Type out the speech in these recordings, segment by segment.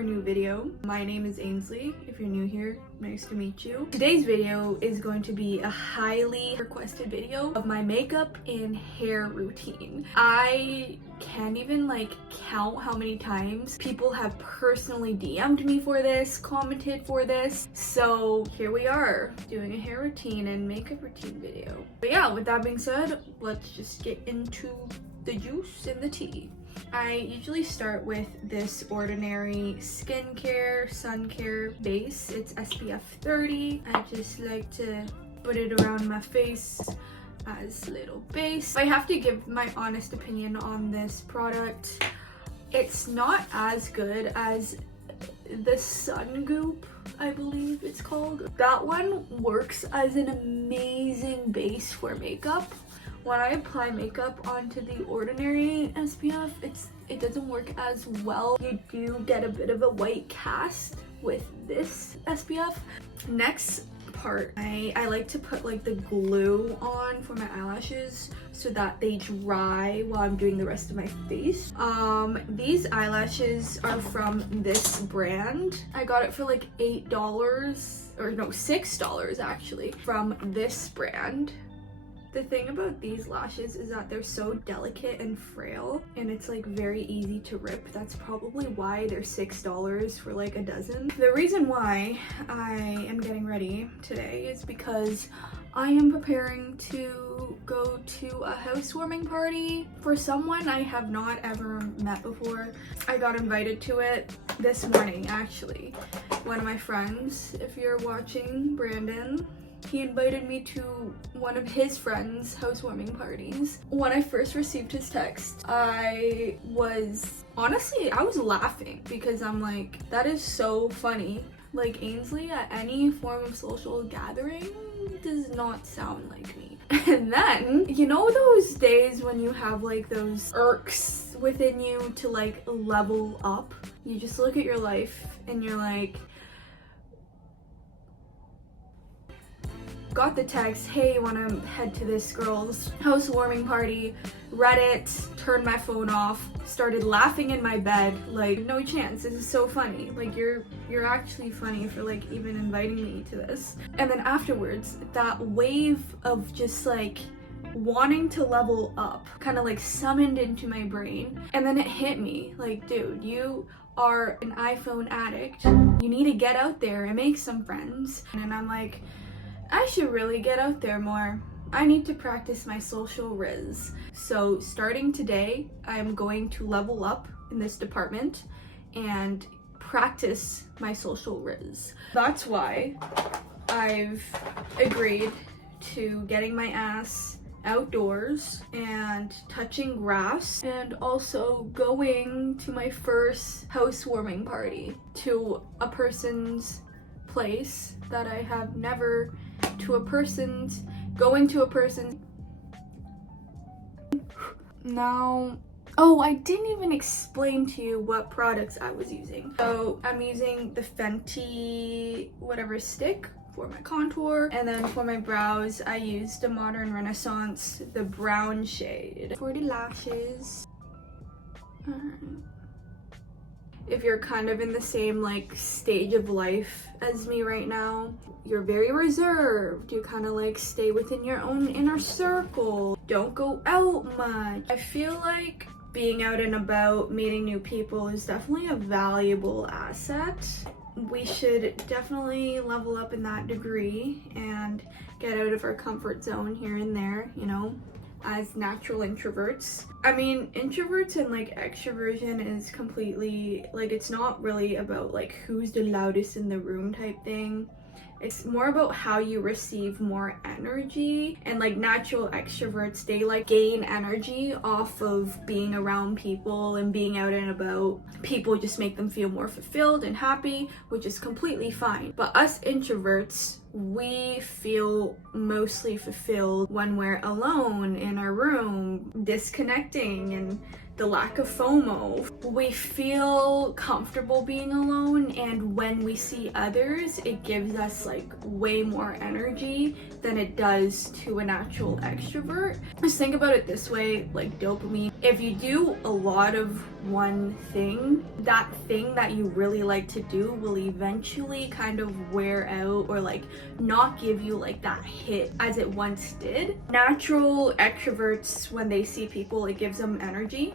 a new video. My name is Ainsley. If you're new here, nice to meet you. Today's video is going to be a highly requested video of my makeup and hair routine. I can't even count how many times people have personally DM'd me for this, commented for this. So here we are doing a hair routine and makeup routine video. But yeah, with that being said, let's just get into the juice and the tea. I usually start with this ordinary skincare, sun care base. It's SPF 30. I just like to put it around my face as a little base. I have to give my honest opinion on this product. It's not as good as the Sun Goop, I believe it's called. That one works as an amazing base for makeup. When I apply makeup onto the ordinary SPF, it doesn't work as well. You do get a bit of a white cast with this SPF. Next part, I like to put the glue on for my eyelashes so that they dry while I'm doing the rest of my face. These eyelashes are from this brand. I got it for $8 or no, $6 actually from this brand. The thing about these lashes is that they're so delicate and frail, and it's very easy to rip. That's probably why they're $6 for a dozen. The reason why I am getting ready today is because I am preparing to go to a housewarming party for someone I have not ever met before. I got invited to it this morning actually. One of my friends, if you're watching, Brandon, he invited me to one of his friends' housewarming parties. When I first received his text, I was laughing because I'm that is so funny. Ainsley at any form of social gathering does not sound like me. And then, you know those days when you have those irks within you to level up? You just look at your life and you're got the text, hey, you want to head to this girl's housewarming party? Read it, turned my phone off, started laughing in my bed, no chance, this is so funny. You're actually funny for even inviting me to this. And then afterwards, that wave of just wanting to level up kind of summoned into my brain. And then it hit me, dude, you are an iPhone addict. You need to get out there and make some friends. And I'm I should really get out there more. I need to practice my social riz. So starting today, I'm going to level up in this department and practice my social riz. That's why I've agreed to getting my ass outdoors and touching grass, and also going to my first housewarming party to a person's place that I have never going to a person's. Now, oh, I didn't even explain to you what products I was using. So I'm using the Fenty whatever stick for my contour, and then for my brows I used the Modern Renaissance, the brown shade. For the lashes, if you're kind of in the same stage of life as me right now, you're very reserved, you kind of stay within your own inner circle, don't go out much. I feel being out and about, meeting new people is definitely a valuable asset. We should definitely level up in that degree and get out of our comfort zone here and there, as natural introverts. I mean, introverts and extroversion is completely it's not really about who's the loudest in the room type thing. It's more about how you receive more energy. And natural extroverts, they gain energy off of being around people and being out and about. People just make them feel more fulfilled and happy, which is completely fine. But us introverts, we feel mostly fulfilled when we're alone in our room, disconnecting, and the lack of FOMO. We feel comfortable being alone, and when we see others, it gives us way more energy than it does to a natural extrovert. Just think about it this way, dopamine. If you do a lot of one thing, that thing that you really like to do will eventually kind of wear out or like not give you like that hit as it once did. Natural extroverts, when they see people, it gives them energy,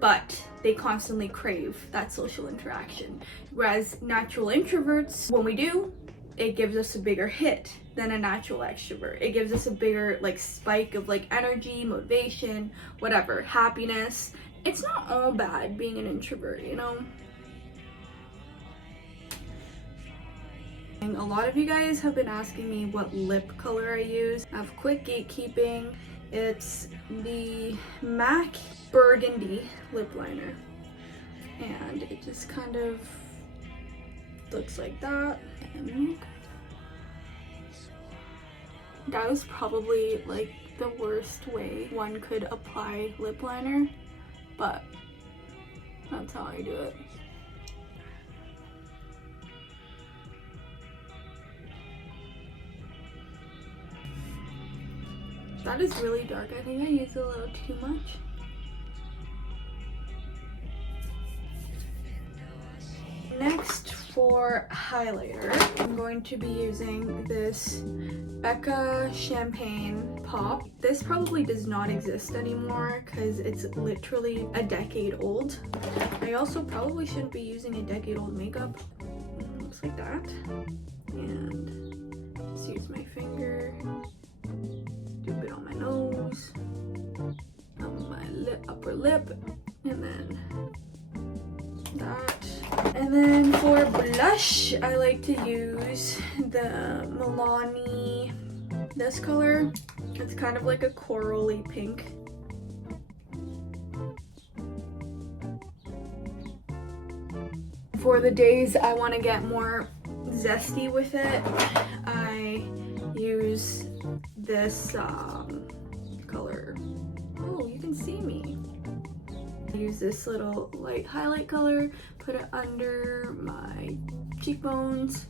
but they constantly crave that social interaction. Whereas natural introverts, when we do, it gives us a bigger hit than a natural extrovert. It gives us a bigger like spike of like energy, motivation, whatever, happiness. It's not all bad being an introvert, you know? A lot of you guys have been asking me what lip color I use. I have quick gatekeeping. It's the MAC Burgundy lip liner. And it just kind of looks like that. And that was probably like the worst way one could apply lip liner, but that's how I do it. That is really dark. I think I used a little too much. Next, for highlighter, I'm going to be using this Becca Champagne Pop. This probably does not exist anymore because it's literally a decade old. I also probably shouldn't be using a decade old makeup. Looks like that. And just use my finger, do a bit on my nose, on my upper lip, and then that. And then for blush, I like to use the Milani, this color. It's kind of like a corally pink. For the days I want to get more zesty with it, I use this color. Oh, you can see me. Use this little light highlight color, put it under my cheekbones.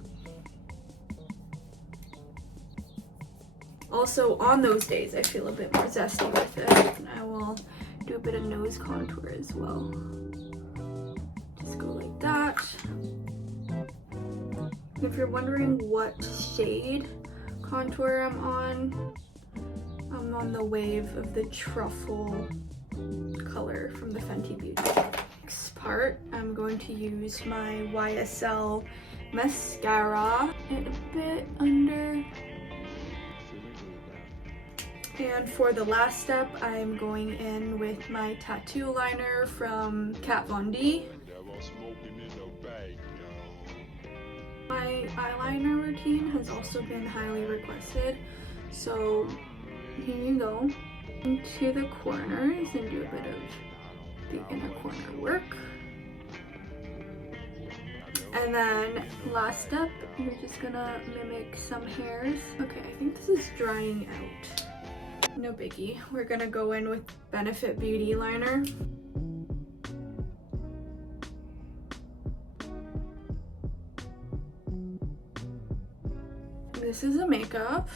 Also, on those days I feel a bit more zesty with it, and I will do a bit of nose contour as well. Just go like that. If you're wondering what shade contour I'm on the wave of the truffle color from the Fenty Beauty. Next part, I'm going to use my YSL mascara and a bit under. And for the last step, I'm going in with my tattoo liner from Kat Von D. My eyeliner routine has also been highly requested, so here you go. Into the corners and do a bit of the inner corner work. And then last step, you're just gonna mimic some hairs. Okay, I think this is drying out. No biggie. We're gonna go in with Benefit Beauty liner. This is a makeup.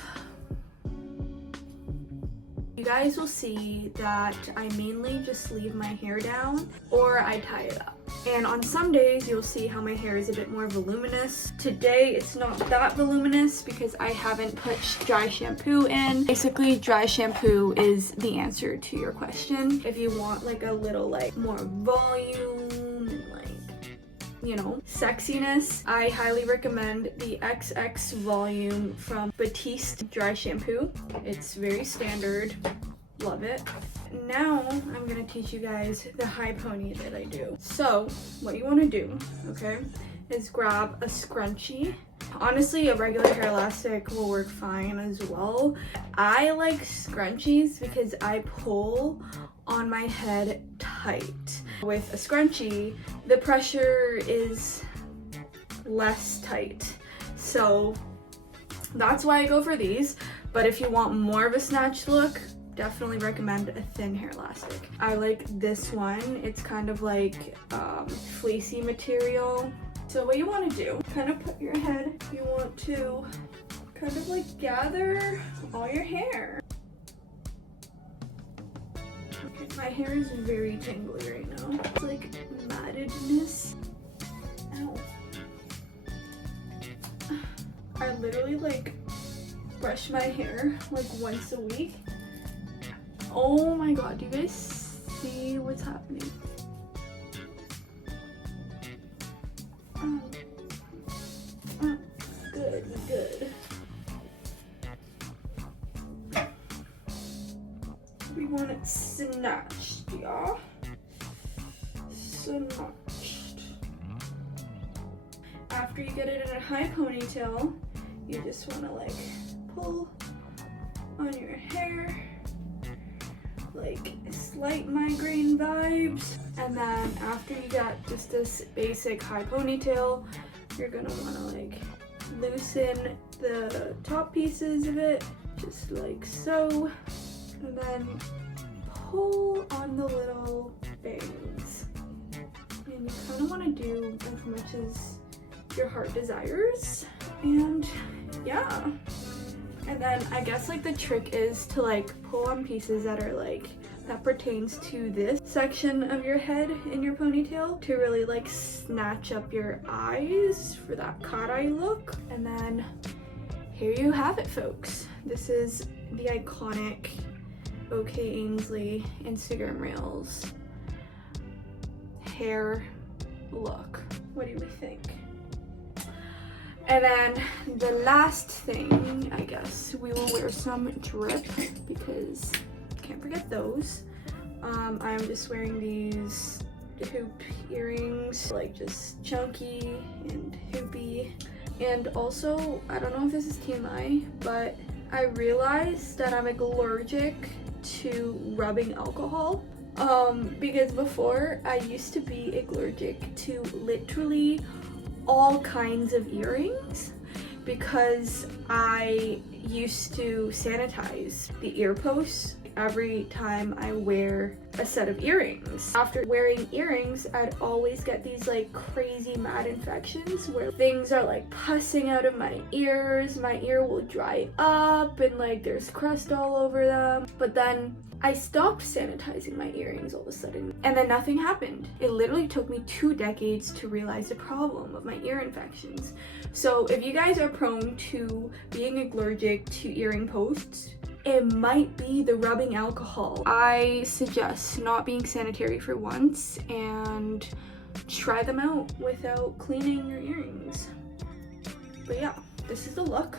You guys will see that I mainly just leave my hair down or I tie it up. And on some days you'll see how my hair is a bit more voluminous. Today it's not that voluminous because I haven't put dry shampoo in. Basically, dry shampoo is the answer to your question. If you want like a little like more volume and like, you know, sexiness, I highly recommend the XX Volume from Batiste dry shampoo. It's very standard, love it. Now I'm gonna teach you guys the high pony that I do. So what you want to do, okay, is grab a scrunchie. Honestly, a regular hair elastic will work fine as well. I like scrunchies because I pull on my head tight. With a scrunchie, the pressure is less tight. So that's why I go for these. But if you want more of a snatched look, definitely recommend a thin hair elastic. I like this one. It's kind of like fleecy material. So what you want to do, kind of put your head, you want to kind of like gather all your hair. Okay, my My hair is very tangly right now. It's like mattedness. Ow. I literally like brush my hair like once a week. Oh my god, do you guys see what's happening? Good. We want it snatched, y'all. Snatched. After you get it in a high ponytail, you just want to like pull on your hair, like slight migraine vibes. And then after you got just this basic high ponytail, you're gonna want to like loosen the top pieces of it, just like so, and then pull on the little bangs. And you kind of want to do as much as your heart desires. And yeah, and then I guess like the trick is to like pull on pieces that are like that pertains to this section of your head in your ponytail to really like snatch up your eyes for that cat eye look. And then here you have it, folks. This is the iconic OK Ainsley Instagram Reels hair look. What do we think? And then the last thing, I guess, we will wear some drip because can't forget those. I'm just wearing these hoop earrings, like just chunky and hoopy. And also, I don't know if this is TMI, but I realized that I'm allergic to rubbing alcohol. Because before I used to be allergic to literally all kinds of earrings because I used to sanitize the ear posts every time I wear a set of earrings. After wearing earrings, I'd always get these like crazy mad infections where things are like pussing out of my ears, my ear will dry up and like there's crust all over them. But then I stopped sanitizing my earrings all of a sudden and then nothing happened. It literally took me 2 decades to realize the problem of my ear infections. So if you guys are prone to being allergic to earring posts, it might be the rubbing alcohol. I suggest not being sanitary for once and try them out without cleaning your earrings. But yeah, this is the look.